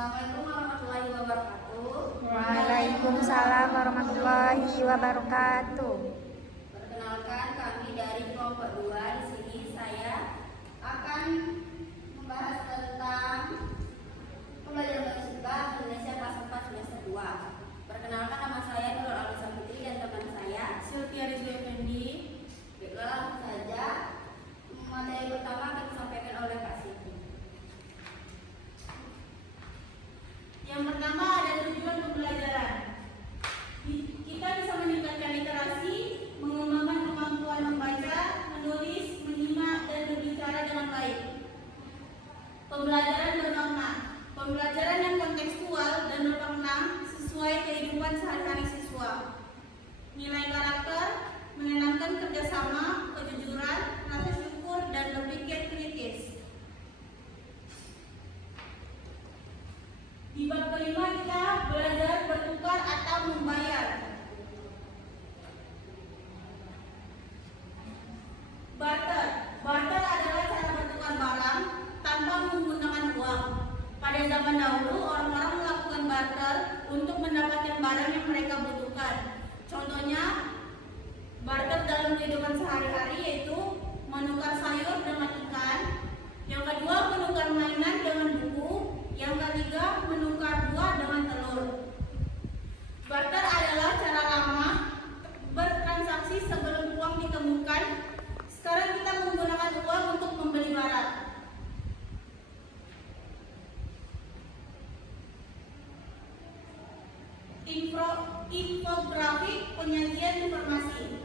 Assalamualaikum warahmatullahi wabarakatuh. Waalaikumsalam warahmatullahi wabarakatuh. Perkenalkan, kami dari kelompok 2. Di sini saya akan membahas tentang pembelajaran bahasa Indonesia kelas 4 semester 2. Perkenalkan, nama saya Nurul Alisa Putri dan teman saya Sylvia Rizky Effendi. Baiklah, langsung saja. Materi pertama akan disampaikan oleh Kak Siti. Yang pertama ada tujuan pembelajaran. Kita bisa meningkatkan literasi, mengembangkan kemampuan membaca, menulis, menyimak, dan berbicara dengan baik. Pembelajaran bermakna. Pembelajaran yang kontekstual dan bermakna sesuai kehidupan sehari-hari siswa. Nilai karakter, menanamkan kerjasama, kejujuran, rasa syukur, dan berpikir kritis. Di bab kelima kita belajar bertukar atau membayar. Barter. Barter adalah cara bertukar barang tanpa menggunakan uang. Pada zaman dahulu, orang-orang melakukan barter untuk mendapatkan barang yang mereka butuhkan. Contohnya, barter dalam kehidupan sehari-hari yaitu menukar sayur dengan ikan. Yang kedua, menukar mainan dengan buku. Yang ketiga, menukar buah dengan telur. Barter adalah cara lama bertransaksi sebelum uang ditemukan. Sekarang kita menggunakan uang untuk membeli barang. Infografik penyajian informasi.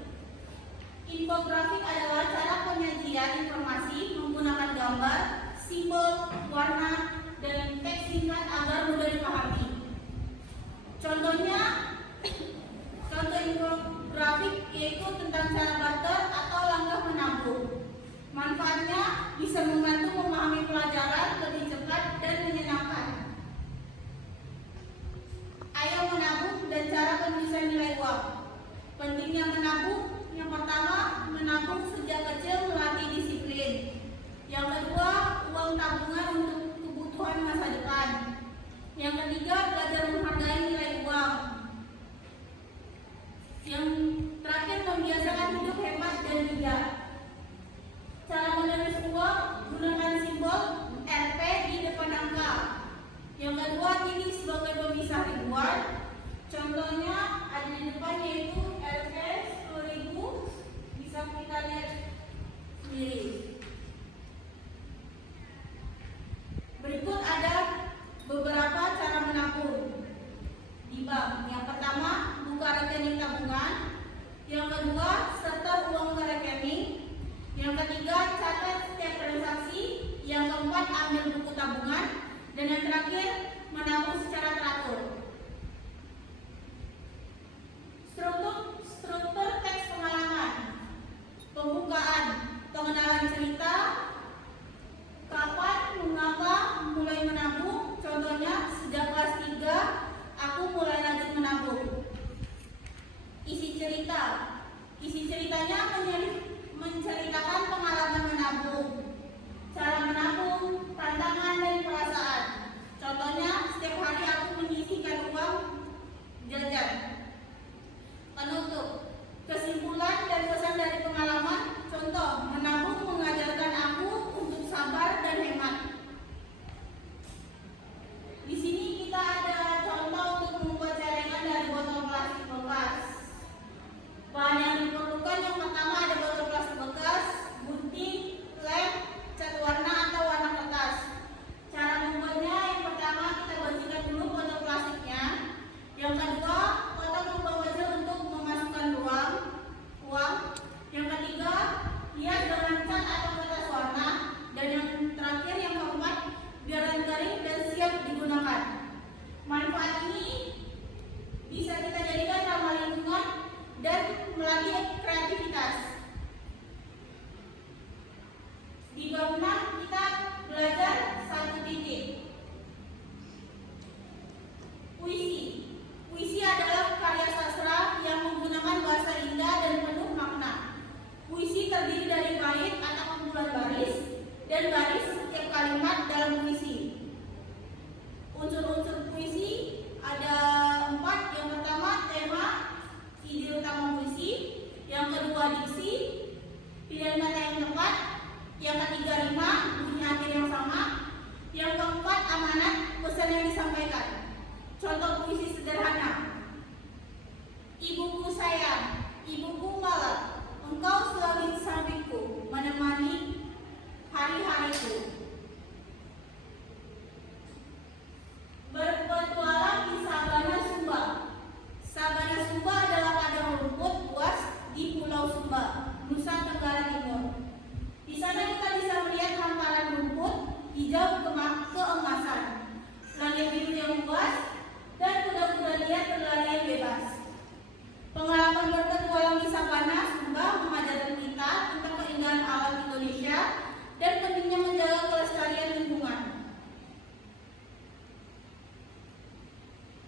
Infografik adalah cara penyajian informasi menggunakan gambar, simbol, warna, dan teks singkat agar mudah dipahami. Contoh infografik yaitu tentang cara barter atau langkah menabung. Manfaatnya bisa membantu memahami pelajaran lebih cepat dan menyenangkan. Ayo menabung dan cara penulisan nilai uang. Pentingnya menabung. Yang pertama, menabung sejak kecil melatih disiplin. Yang kedua, uang tabungan untuk kebutuhan masa depan. Yang ketiga, belajar menghargai nilai uang. Yang terakhir, membiasakan hidup hemat dan bijak. Cara menulis uang, gunakan simbol Rp di depan angka. Yang kedua, ini sebagai pemisah ribuan. Contohnya ada di depan yaitu Rp 10.000. Bisa kita lihat sendiri. Berikut ada beberapa cara menabung di bank. Yang pertama, buka rekening tabungan. Yang kedua, setor uang ke rekening. Yang ketiga, catat setiap transaksi. Yang keempat, ambil buku tabungan. Dan yang terakhir, menabung secara teratur. Struktur teks pengalaman. Pembukaan, pengenalan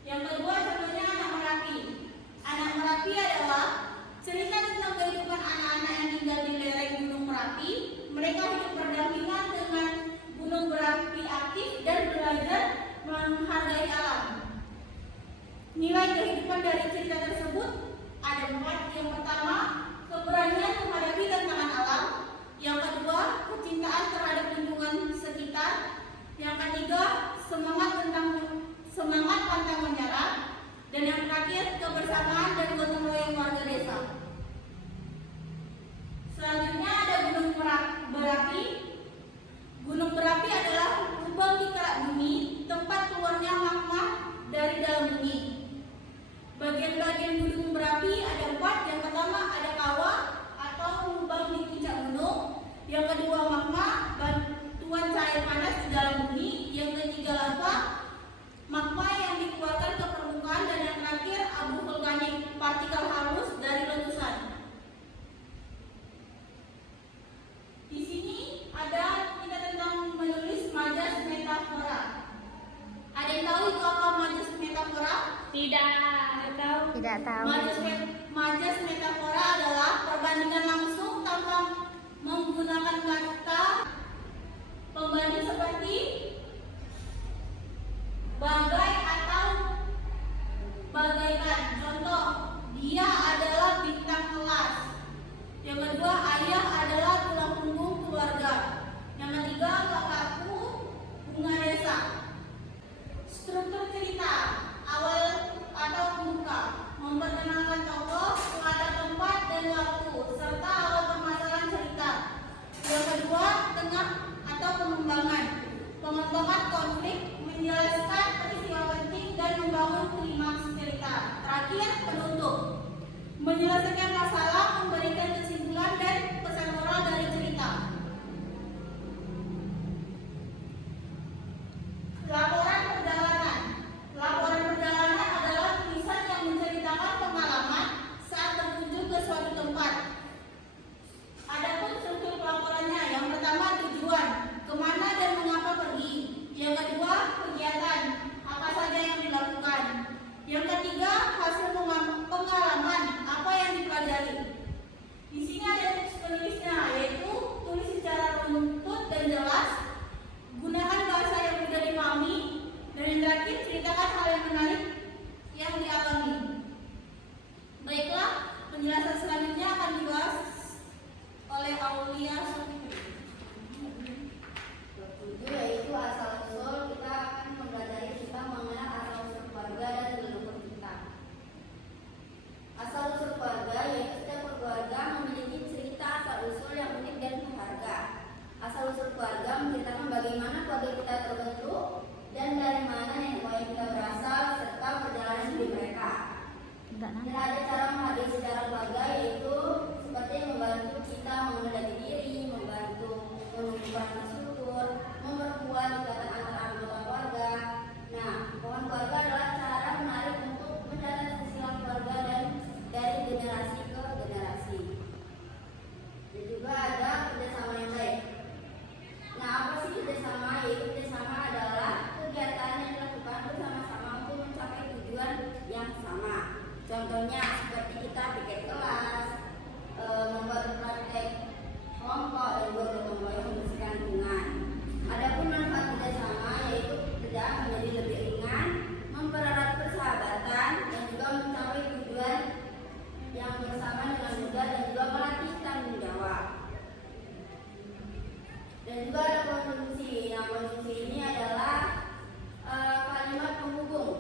Yang kedua contohnya anak Merapi. Anak Merapi adalah cerita tentang kehidupan anak-anak yang tinggal di lereng Gunung Merapi. Mereka hidup berdampingan dengan gunung berapi aktif dan belajar menghargai alam. Nilai kehidupan dari cerita tersebut ada 4. Yang pertama, keberanian menghadapi tantangan alam. Yang kedua, kecintaan terhadap lingkungan sekitar. Yang ketiga, semangat pantang menyerah. Dan yang terakhir, kebersamaan dan gotong royong warga desa. Selanjutnya ada Gunung Berapi. Gunung berapi adalah lubang di kerak bumi, tempat keluarnya magma dari dalam bumi. Bagian-bagian gunung berapi ada 4. Yang pertama ada kawah atau lubang di puncak gunung. Yang kedua magma, bantuan cair panas di dalam bumi. Yang ketiga lava, magma yang dikeluarkan ke permukaan. Dan yang terakhir abu vulkanik, partikel halus dari letusan. Di sini ada kita tentang menulis majas metafora. Ada yang tahu itu apa majas metafora? Tidak tahu. Majas metafora adalah perbandingan langsung tanpa menggunakan kata pembanding seperti bagai atau bagaikan. Contoh, dia adalah bintang kelas. Yang kedua, ayah adalah tulang punggung keluarga. Yang ketiga, kakakku bunga desa. Struktur cerita awal atau pembuka, memperkenalkan tokoh, latar tempat dan waktu, serta awal permasalahan cerita. Yang kedua, tengah atau pengembangan konflik, menjelaskan peristiwa penting dan membangun klimaks cerita. Terakhir, penutup, menyelesaikan masalah, memberikan kesimpulan dan pesan moral dari cerita. Laporan perjalanan. Laporan perjalanan adalah tulisan yang menceritakan pengalaman saat berkunjung ke suatu tempat. Adapun struktur pelaporannya, yang pertama tujuan, kemana dan mengapa pergi. Yang kedua, kegiatan, apa saja yang dilakukan. Yang ketiga, hasil pengalaman, apa yang dipelajari. Di sini ada penulisnya, yaitu tulis secara runtut dan jelas, gunakan bahasa yang mudah dipahami, dan yang terakhir, ceritakan hal yang menarik yang dialami. Baiklah, penjelasan selanjutnya akan dibahas oleh Aulia Sofi. Yaitu asal usul. Kita akan mempelajari tentang mengenal asal usul keluarga dan leluhur kita. Asal usul keluarga yaitu setiap keluarga memiliki cerita asal usul yang unik dan berharga. Asal usul keluarga menceritakan bagaimana keluarga kita terbentuk dan dari mana nenek moyang kita berasal serta perjalanan hidup mereka. Dan ada cara menghargai sejarah keluarga, yaitu seperti membantu kita mengenali diri, membantu menumbuhkan bersyukur, memperkuat ikatan antara anggota keluarga. Nah, pohon keluarga adalah cara menarik untuk mencatat silsilah keluarga dan dari generasi ke generasi. Dan juga ada kerjasama yang baik. Nah, apa sih kerjasama? Yaitu kerjasama adalah kegiatan yang dilakukan bersama-sama untuk mencapai tujuan yang sama. Contohnya seperti kita bikin kelas, membuat praktek kelompok dan gotong royong membersihkan lingkungan. Adapun manfaat kerjasama yaitu kerjaan menjadi lebih ringan, mempererat persahabatan dan juga mencapai tujuan yang bersama dengan mudah dan juga melatih tanggung jawab. Dan juga ada konjungsi. Nah, konjungsi ini adalah kalimat penghubung,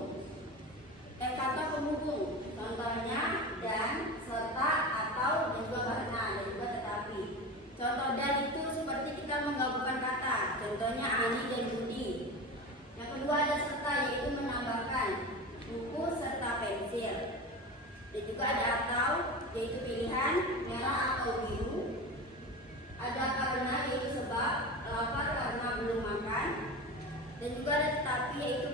kata penghubung. Contohnya dan, serta, atau, dan juga karena, dan juga tetapi. Contoh dan itu seperti kita menggabungkan kata. Contohnya Ani dan Budi. Yang kedua ada serta, yaitu menambahkan buku serta pensil. Dan juga ada atau, yaitu pilihan merah atau biru. Ada karena, yaitu sebab, lapar karena belum makan. Dan juga ada tetapi, yaitu